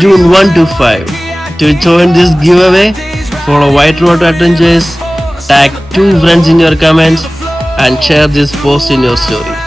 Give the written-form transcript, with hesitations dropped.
June 1 to 5. To join this giveaway, follow Whitewater Adventures, tag 2 friends in your comments, and share this post in your story.